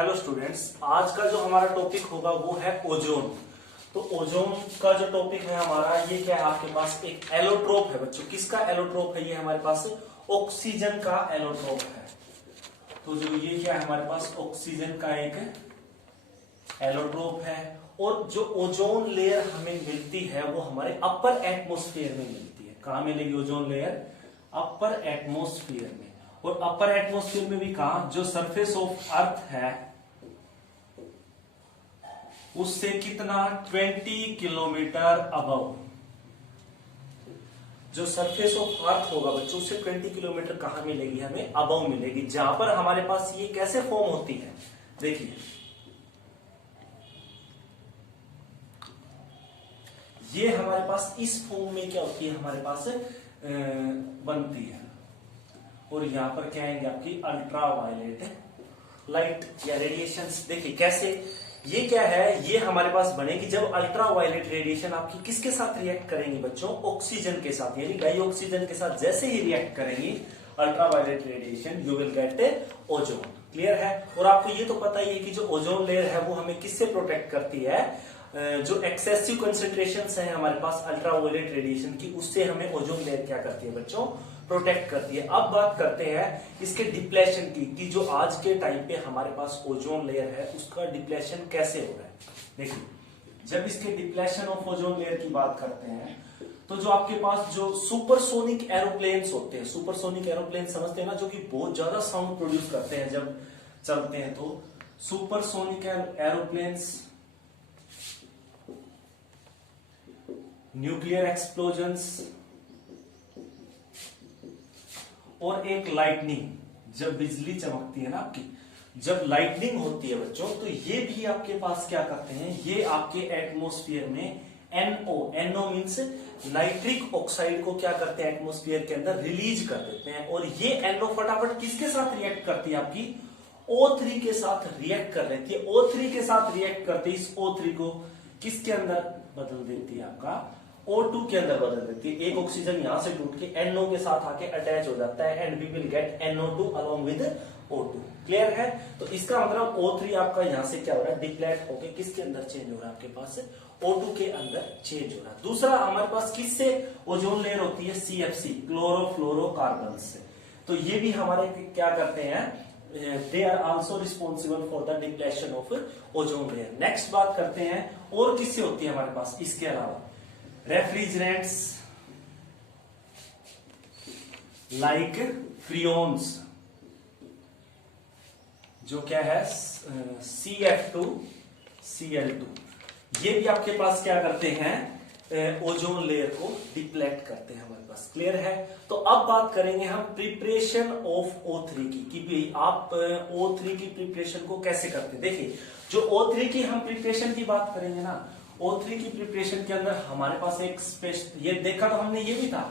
Hello students, आज का जो हमारा टॉपिक होगा वो है ओजोन। तो ओजोन का जो टॉपिक है हमारा, ये क्या है आपके पास, एक एलोट्रोप है बच्चों। किसका एलोट्रोप है? ये हमारे पास ऑक्सीजन का एलोट्रोप है। तो जो ये क्या है हमारे पास, ऑक्सीजन का एक एलोट्रोप है। और जो ओजोन लेयर हमें मिलती है वो हमारे अपर एटमोस्फेयर में मिलती है। कहां मिलेगी ओजोन लेयर? अपर एटमोस्फेयर में। और अपर एटमोस्फेयर में भी कहा, जो सरफेस ऑफ अर्थ है उससे कितना, 20 किलोमीटर अबव। जो सरफेस ऑफ अर्थ होगा बच्चों, उससे 20 किलोमीटर कहां मिलेगी हमें? अबव मिलेगी। जहां पर हमारे पास ये कैसे फॉर्म होती है, देखिए ये हमारे पास इस फॉर्म में क्या होती है, हमारे पास बनती है। और यहां पर क्या आएंगे आपकी अल्ट्रावायलेट लाइट या रेडिएशंस। देखिए कैसे ये क्या है, ये हमारे पास बनेगी जब अल्ट्रावायलेट रेडिएशन आपकी किसके साथ रिएक्ट करेंगी बच्चों? ऑक्सीजन के साथ, यानी डाई ऑक्सीजन के साथ जैसे ही रिएक्ट करेंगी ultraviolet radiation, you will get ozone. Clear है? और आपको ये तो पता ही है कि जो ओजोन लेयर है वो हमें किससे प्रोटेक्ट करती है? जो एक्सेसिव कंसेंट्रेशंस है हमारे पास अल्ट्रावायलेट रेडिएशन की, उससे हमें ओजोन लेयर क्या करती है बच्चों? प्रोटेक्ट करती है। अब बात करते हैं इसके डिप्लेशन की, कि जो आज के टाइम पे हमारे पास ओजोन लेयर है उसका डिप्लेशन कैसे हो रहा है। देखिए, जब इसके डिप्लेशन ऑफ ओजोन लेयर की बात करते हैं तो जो आपके पास जो सुपरसोनिक एरोप्लेन्स होते हैं, सुपरसोनिक एरोप्लेन समझते हैं ना, जो कि बहुत ज्यादा साउंड प्रोड्यूस करते हैं जब चलते हैं, तो सुपरसोनिक एरोप्लेन्स, न्यूक्लियर एक्सप्लोजन्स और एक लाइटनिंग, जब बिजली चमकती है ना आपकी, जब लाइटनिंग होती है बच्चों, तो ये भी आपके पास क्या करते हैं, ये आपके एटमॉस्फेयर में NO मीन्स नाइट्रिक ऑक्साइड को क्या करते हैं, एटमॉस्फेयर के अंदर रिलीज कर देते हैं। और ये NO फटाफट किसके साथ रिएक्ट करती है आपकी? O3 के साथ रिएक्ट कर लेती है। O3 के साथ रिएक्ट करती है, इस O3 को किसके अंदर बदल देती है? आपका O2 के अंदर बदल देती है। एक ऑक्सीजन यहां से टूट के NO के साथ आके अटैच हो जाता है and we will get NO2 along with O2। Clear है? तो इसका मतलब O3 आपका यहां से क्या हो रहा है, डिप्लेट होके किसके अंदर चेंज हो रहा है आपके पास? O2 के अंदर चेंज हो रहा है। दूसरा हमारे पास किससे ओजोन लेयर होती है? CFC, क्लोरोफ्लोरोकार्बन से। तो ये भी हमारे क्या करते हैं, they are also responsible for the depletion of ozone layer। Next बात करते हैं और किससे होती है हमारे पास इसके अलावा? रेफ्रिजरेंट्स लाइक फ्रियोन्स, जो क्या है CF2, Cl2, ये भी आपके पास क्या करते हैं, ओजोन लेयर को डिप्लेक्ट करते हैं हमारे पास। क्लियर है? तो अब बात करेंगे हम प्रिपरेशन ऑफ O3 की, कि भाई आप O3 की प्रिपरेशन को कैसे करते हैं। देखिए, जो O3 की हम प्रिपरेशन की बात करेंगे ना, O3 की प्रिपरेशन के अंदर हमारे पास एक ये देखा तो हमने ये भी था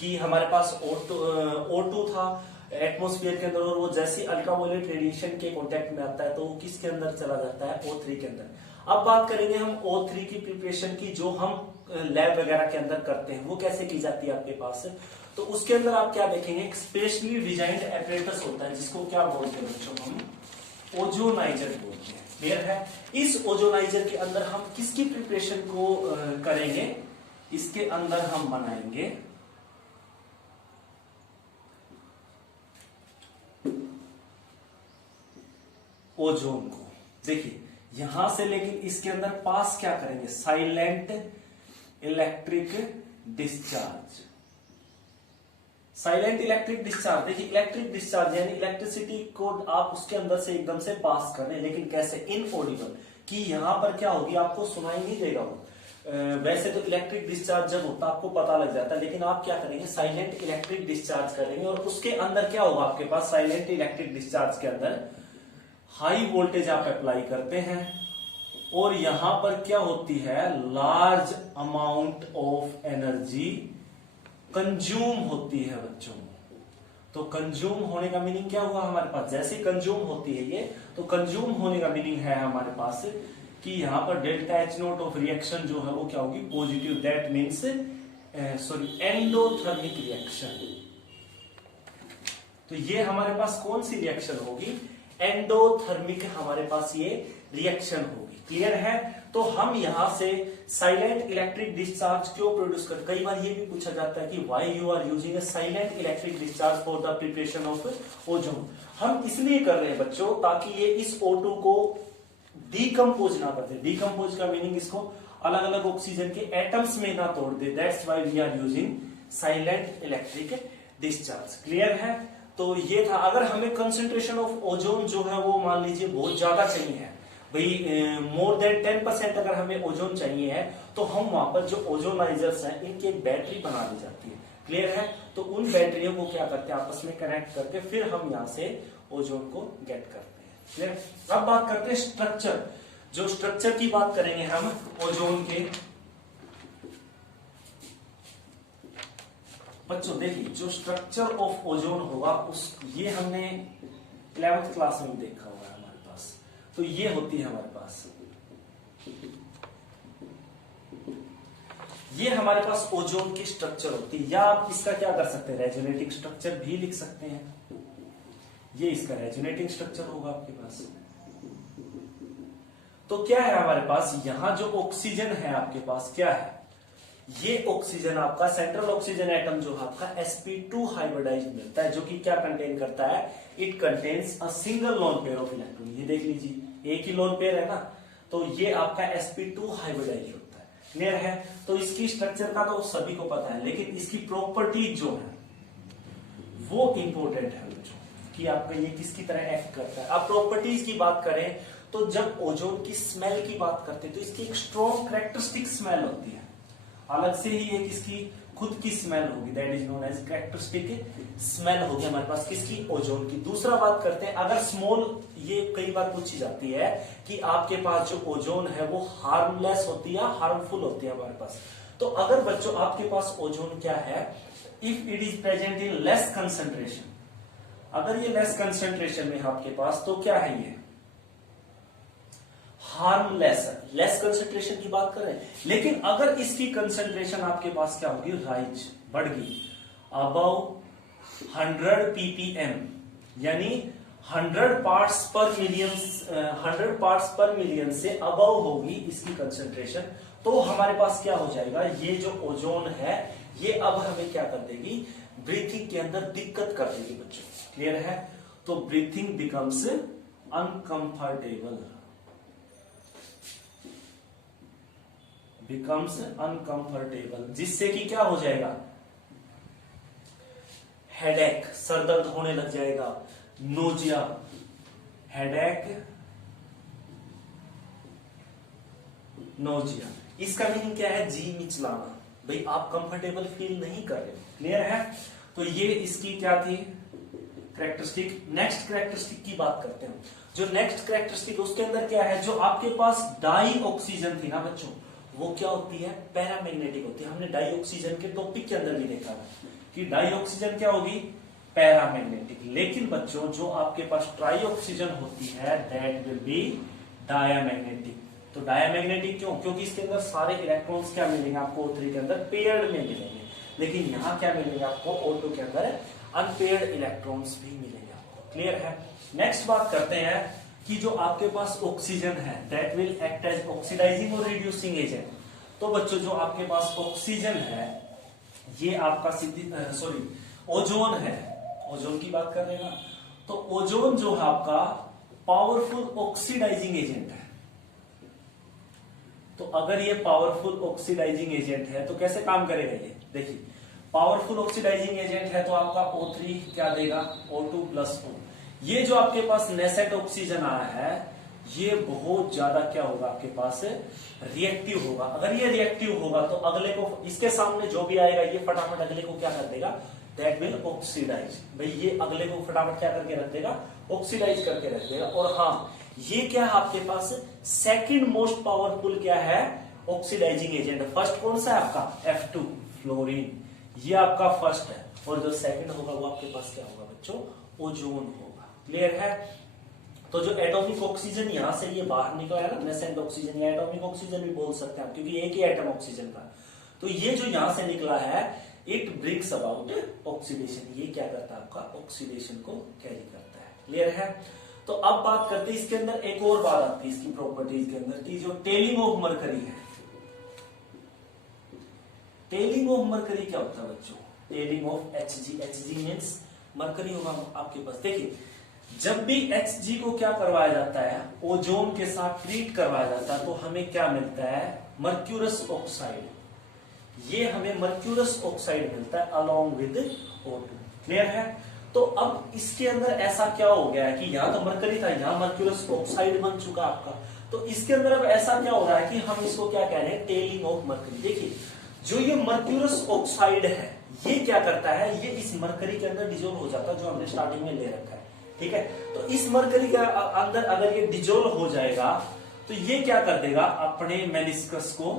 कि हमारे पास O2 था एटमॉस्फेयर के अंदर, और वो जैसे अल्ट्रावायलेट रेडिएशन के कांटेक्ट में आता है तो वो किसके अंदर चला जाता है? O3 के अंदर। अब बात करेंगे हम O3 की प्रिपरेशन की, जो हम लैब वगैरह के अंदर करते हैं, वो कैसे की जाती है आपके पास? तो उसके अंदर आप क्या देखेंगे, एक स्पेशली डिजाइंड एपरेटस होता है जिसको क्या बोलते हैं बच्चों? हम ओजोनाइजर बोलते हैं। क्लियर है? इस ओजोनाइजर के अंदर हम किसकी प्रिपरेशन को करेंगे? इसके अंदर हम बनाएंगे ओजोन को। देखिए यहां से, लेकिन इसके अंदर पास क्या करेंगे? Silent electric discharge. Silent electric discharge, देखिए इलेक्ट्रिक डिस्चार्ज यानी इलेक्ट्रिसिटी को आप उसके अंदर से एकदम से पास कर रहे हैं, लेकिन कैसे? इनऑडिबल, कि यहां पर क्या होगी, आपको सुनाई नहीं देगा वो। वैसे तो इलेक्ट्रिक डिस्चार्ज जब होता है आपको पता लग जाता है, लेकिन आप क्या करेंगे? साइलेंट इलेक्ट्रिक डिस्चार्ज करेंगे। और उसके अंदर क्या होगा आपके पास? साइलेंट इलेक्ट्रिक डिस्चार्ज के अंदर हाई वोल्टेज आप अप्लाई करते हैं, और यहां पर क्या होती है, large amount of energy consume होती है बच्चों। तो कंज्यूम होने का मीनिंग क्या हुआ हमारे पास? जैसे कंज्यूम होती है ये, तो कंज्यूम होने का मीनिंग है हमारे पास कि यहां पर delta H note of reaction जो है वो क्या होगी? Positive. That means endothermic reaction. तो ये हमारे पास कौन सी रिएक्शन होगी? एंडोथर्मिक हमारे पास ये रिएक्शन होगी। क्लियर है? तो हम यहां से साइलेंट इलेक्ट्रिक डिस्चार्ज क्यों प्रोड्यूस करते, कई बार ये भी पूछा जाता है कि why you are using a silent electric discharge for the preparation of ozone. हम इसलिए कर रहे हैं बच्चों ताकि ये इस O2 को डीकम्पोज ना कर दे। डीकम्पोज का मीनिंग इसको अलग अलग ऑक्सीजन के एटम्स में ना तोड़ दे। That's why we are using silent electric discharge. Clear है? तो ये था। अगर हमें कंसेंट्रेशन ऑफ ओजोन जो है वो मान लीजिए बहुत ज्यादा चाहिए है भाई, मोर देन 10% अगर हमें ओजोन चाहिए है, तो हम वहां पर जो ओजोनाइजर्स हैं इनकी एक बैटरी बना दी जाती है। क्लियर है? तो उन बैटरियों को क्या करते हैं, आपस में कनेक्ट करके फिर हम यहां से ओजोन को गेट करते हैं। क्लियर? अब बात करते हैं स्ट्रक्चर। जो स्ट्रक्चर की बात करेंगे हम ओजोन के, बच्चों देखिए जो स्ट्रक्चर ऑफ ओजोन होगा उस ये हमने 11th क्लास में देखा हुआ है हमारे पास। तो ये होती है हमारे पास, ये हमारे पास ओजोन की स्ट्रक्चर होती है, या आप इसका क्या कर सकते हैं, रेजोनेटिंग स्ट्रक्चर भी लिख सकते हैं। ये इसका रेजोनेटिंग स्ट्रक्चर होगा आपके पास। तो क्या है हमारे पास, यहां जो ऑक्सीजन है आपके पास क्या है, ये ऑक्सीजन आपका सेंट्रल ऑक्सीजन एटम जो आपका sp2 हाइब्रिडाइज मिलता है, जो कि क्या कंटेन करता है, it contains a single lone pair of electron. ये देख लीजिए एक ही लोन पेयर है ना, तो ये आपका sp2 हाइब्रिडाइज होता है। क्लियर है? तो इसकी स्ट्रक्चर का तो सभी को पता है, लेकिन इसकी प्रॉपर्टीज जो है वो इंपॉर्टेंट है बच्चों, कि आपका ये किसकी तरह एक्ट करता है। अब प्रॉपर्टीज की बात करें तो जब ओजोन की स्मेल की बात करते हैं तो इसकी एक स्ट्रॉन्ग कैरेक्टरिस्टिक स्मेल होती है, अलग से ही एक इसकी खुद की स्मेल होगी, that is known as characteristic smell होगी हमारे पास किसकी, ओजोन की। दूसरा बात करते हैं, अगर स्मॉल, ये कई बार पूछी जाती है कि आपके पास जो ओजोन है वो हार्मलेस होती है, हार्मफुल होती है हमारे पास। तो अगर बच्चों आपके पास ओजोन क्या है, if it is present in less concentration, अगर ये लेस कंसेंट्रेशन में आपके पास, तो क्या है ये हार्मलेस है। लेस कंसेंट्रेशन की बात करें, लेकिन अगर इसकी कंसेंट्रेशन आपके पास क्या होगी, राइज, बढ़ गई अबव 100 ppm, यानी 100 पार्ट्स पर मिलियन, 100 पार्ट्स पर मिलियन से अबव होगी इसकी कंसेंट्रेशन, तो हमारे पास क्या हो जाएगा, ये जो ओजोन है ये अब हमें क्या कर देगी, ब्रीथिंग के अंदर दिक्कत कर देगी बच्चों। क्लियर है? तो breathing becomes uncomfortable, becomes uncomfortable, जिससे कि क्या हो जाएगा, हेडेक, सरदर्द होने लग जाएगा, नोजिया, हेडेक, नोजिया। इसका मीनिंग क्या है, जी मिचलाना, भाई आप कंफर्टेबल फील नहीं कर रहे। क्लियर है? तो ये इसकी क्या थी कैरेक्टरिस्टिक। नेक्स्ट कैरेक्टरिस्टिक की बात करते हैं, जो नेक्स्ट कैरेक्टरिस्टिक उसके अंदर क्या है, जो आपके पास डाई ऑक्सीजन थी ना बच्चों, वो क्या होती है, पैरामैग्नेटिक होती है। हमने डाई ऑक्सीजन के टॉपिक के अंदर भी देखा है कि डाई ऑक्सीजन क्या होगी, पैरामैग्नेटिक। लेकिन बच्चों जो आपके पास ट्राई ऑक्सीजन होती है दैट विल बी डायामैग्नेटिक। तो डायामैग्नेटिक क्यों, क्योंकि इसके अंदर सारे इलेक्ट्रॉन्स क्या मिलेंगे आपको O3 के अंदर, पेयर्ड में मिलेंगे, लेकिन यहाँ क्या मिलेंगे आपको O2 के अंदर अनपेयर्ड इलेक्ट्रॉन्स भी मिलेंगे आपको। क्लियर है? नेक्स्ट बात करते हैं कि जो आपके पास ऑक्सीजन है that will act as oxidising और रिड्यूसिंग एजेंट। तो बच्चों जो आपके पास ऑक्सीजन है ये आपका सॉरी ओजोन है, ओजोन की बात कर रहे हैं ना, तो ओजोन जो है आपका पावरफुल ऑक्सीडाइजिंग एजेंट है। तो अगर ये पावरफुल ऑक्सीडाइजिंग एजेंट है तो कैसे काम करेगा ये, देखिए पावरफुल ऑक्सीडाइजिंग एजेंट है तो आपका O3 क्या देगा, O2+O। ये जो आपके पास नेसेंट ऑक्सीजन आया है ये बहुत ज्यादा क्या होगा आपके पास, रिएक्टिव होगा। अगर ये रिएक्टिव होगा तो अगले को, इसके सामने जो भी आएगा ये फटाफट अगले को क्या कर देगा, दैट विल ऑक्सीडाइज। भाई ये अगले को फटाफट क्या करके रख देगा, ऑक्सीडाइज करके रख देगा। और हाँ ये क्या है आपके पास, सेकंड मोस्ट पावरफुल क्या है, ऑक्सीडाइजिंग एजेंट। फर्स्ट कौन सा है आपका, F2 फ्लोरीन, ये आपका फर्स्ट है, और जो सेकंड होगा वो आपके पास क्या होगा बच्चों, ओजोन होगा। क्लियर है? तो जो एटॉमिक ऑक्सीजन यहां से ये बाहर निकला है ना, नेसेंट ऑक्सीजन या एटॉमिक ऑक्सीजन भी बोल सकते हैं क्योंकि एक ही एटम ऑक्सीजन का, तो ये जो यहां से निकला है इट ब्रिंग्स अबाउट ऑक्सीडेशन, ये क्या करता है आपका, ऑक्सीडेशन को कैरी करता है। क्लियर है? तो अब बात करते हैं इसके अंदर एक और बात आती है इसकी प्रॉपर्टीज के अंदर की जो टेलिंग ऑफ मरकरी है। टेलिंग ऑफ मरकरी क्या होता है बच्चों? Telling of Hg, Hg means mercury होगा आपके पास। देखिए जब भी Hg को क्या करवाया जाता है, ओजोन के साथ ट्रीट करवाया जाता है, तो हमें क्या मिलता है? Mercurous oxide. ये हमें मर्क्यूरस ऑक्साइड मिलता है अलोंग विद O2। क्लियर है? तो अब इसके अंदर ऐसा क्या हो गया है कि यहां तो मरकरी था, यहां मर्क्यूरस ऑक्साइड बन चुका आपका। तो इसके अंदर अब ऐसा क्या हो रहा है कि हम इसको क्या कह रहे हैं? Telling of mercury. देखिए जो ये मर्क्यूरस ऑक्साइड है ये क्या करता है? ये इस मरकरी के अंदर डिजोल्व हो जाता है, जो हमने स्टार्टिंग में ले रखा है। ठीक है, तो इस मरकरी के अंदर अगर ये डिजोल्व हो जाएगा तो ये क्या कर देगा? अपने मेनिस्कस को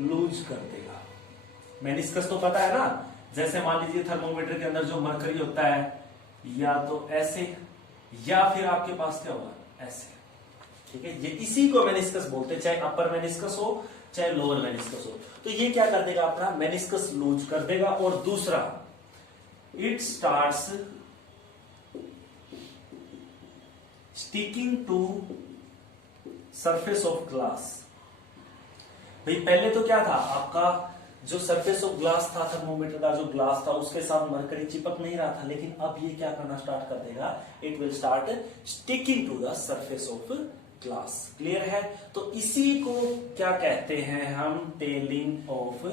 लूज कर देगा। मेनिस्कस तो पता है ना, जैसे मान लीजिए थर्मोमीटर के अंदर जो मरकरी होता है या तो ऐसे या फिर आपके पास क्या होगा? ऐसे। ठीक है, ये इसी को मेनिस्कस बोलते हैं, चाहे अपर मेनिस्कस हो चाहे लोअर मेनिस्कस हो। तो ये क्या कर देगा? अपना मेनिस्कस लूज कर देगा। और दूसरा, it starts sticking to surface of glass. भाई पहले तो क्या था आपका? जो सरफेस ऑफ ग्लास था, थर्मोमीटर का जो ग्लास था, उसके साथ मरकरी चिपक नहीं रहा था, लेकिन अब ये क्या करना स्टार्ट कर देगा? It will start sticking to the surface of glass. Clear है? तो इसी को क्या कहते हैं हम? Tailing of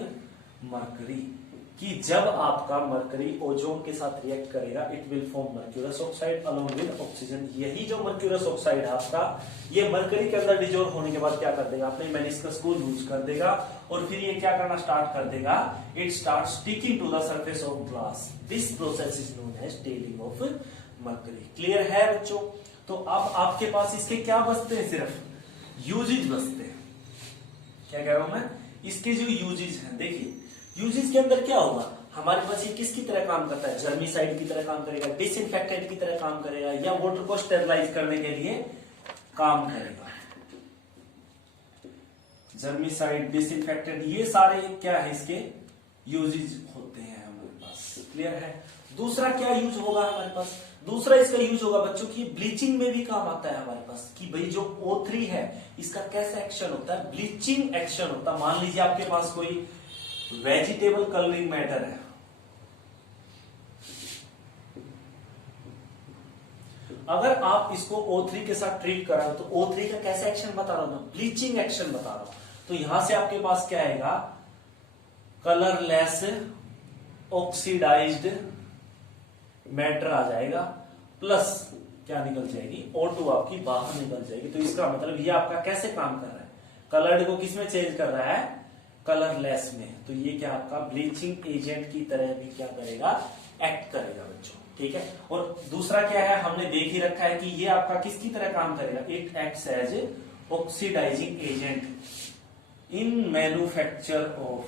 mercury. कि जब आपका मरकरी ओजोन के साथ रिएक्ट करेगा, it will form mercurous oxide along with oxygen. यही जो मर्क्यूरस ऑक्साइड है आपका, ये मरकरी के अंदर डिजोल्व होने के बाद क्या कर देगा? अपने मेनिस्कस को लूज कर देगा और फिर ये क्या करना स्टार्ट कर देगा? It start sticking to the surface of glass. This process is known as tailing of mercury. Clear है बच्चों? तो अब आपके पास इसके क्या बचते हैं? सिर्फ यूजेज बचते हैं। क्या कह रहा हूं मैं? इसके जो यूजेज हैं, देखिए यूजेज के अंदर क्या होगा? हमारे पास ये किसकी तरह काम करता है? जर्मिसाइड की तरह काम करेगा, डिसइंफेक्टेंट की तरह काम करेगा, या वाटर को स्टेरलाइज करने के लिए काम करेगा। जर्मिसाइड, डिसइंफेक्टेंट, ये सारे क्या है? इसके यूजेज होते हैं हमारे पास। क्लियर है? दूसरा क्या यूज होगा हमारे पास? दूसरा इसका यूज होगा बच्चों की ब्लीचिंग में भी काम आता है हमारे पास। कि भाई जो O3 है इसका कैसा एक्शन होता है? ब्लीचिंग एक्शन होता है। मान लीजिए आपके पास कोई वेजिटेबल कलरिंग मैटर है, अगर आप इसको O3 के साथ ट्रीट करा तो O3 का कैसा एक्शन बता रहा हूं? ब्लीचिंग एक्शन बता रहा हूं। तो यहां से आपके पास क्या आएगा? कलरलेस ऑक्सीडाइज्ड मैटर आ जाएगा, प्लस क्या निकल जाएगी? O2 आपकी बाहर निकल जाएगी। तो इसका मतलब ये आपका कैसे काम कर रहा है? कलर्ड को किस में चेंज कर रहा है? कलरलेस में। तो ये क्या आपका ब्लीचिंग एजेंट की तरह भी क्या करेगा? एक्ट करेगा बच्चों। ठीक है, और दूसरा क्या है? हमने देख ही रखा है कि ये आपका किसकी तरह काम करेगा? It acts as oxidising agent in manufacture of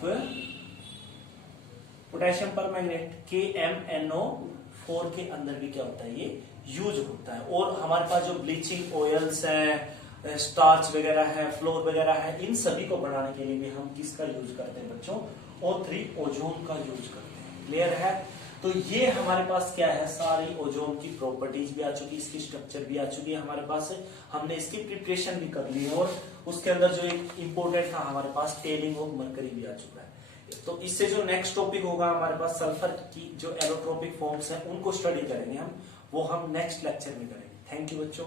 potassium permanganate. KMnO4 के अंदर भी क्या होता है? ये यूज होता है। और हमारे पास जो ब्लीचिंग ऑयल्स हैं, स्टार्च वगैरह है, फ्लोर वगैरह है, इन सभी को बनाने के लिए भी हम किसका यूज करते हैं बच्चों? O3 ओजोन का यूज करते हैं। क्लियर है? तो ये हमारे पास क्या है? सारी ओजोन की प्रॉपर्टीज भी आ चुकी, इसकी स्ट्रक्चर भी आ चुकी है हमारे पास। हमने इसकी प्रिपरेशन भी कर ली है, और उसके अंदर जो एक इंपोर्टेंट था हमारे पास, टेलिंग ऑफ मरकरी भी आ चुका है। तो इससे जो नेक्स्ट टॉपिक होगा हमारे पास, सल्फर की जो एलोट्रोपिक फॉर्म्स हैं उनको स्टडी करेंगे हम, वो हम नेक्स्ट लेक्चर में करेंगे। थैंक यू बच्चों।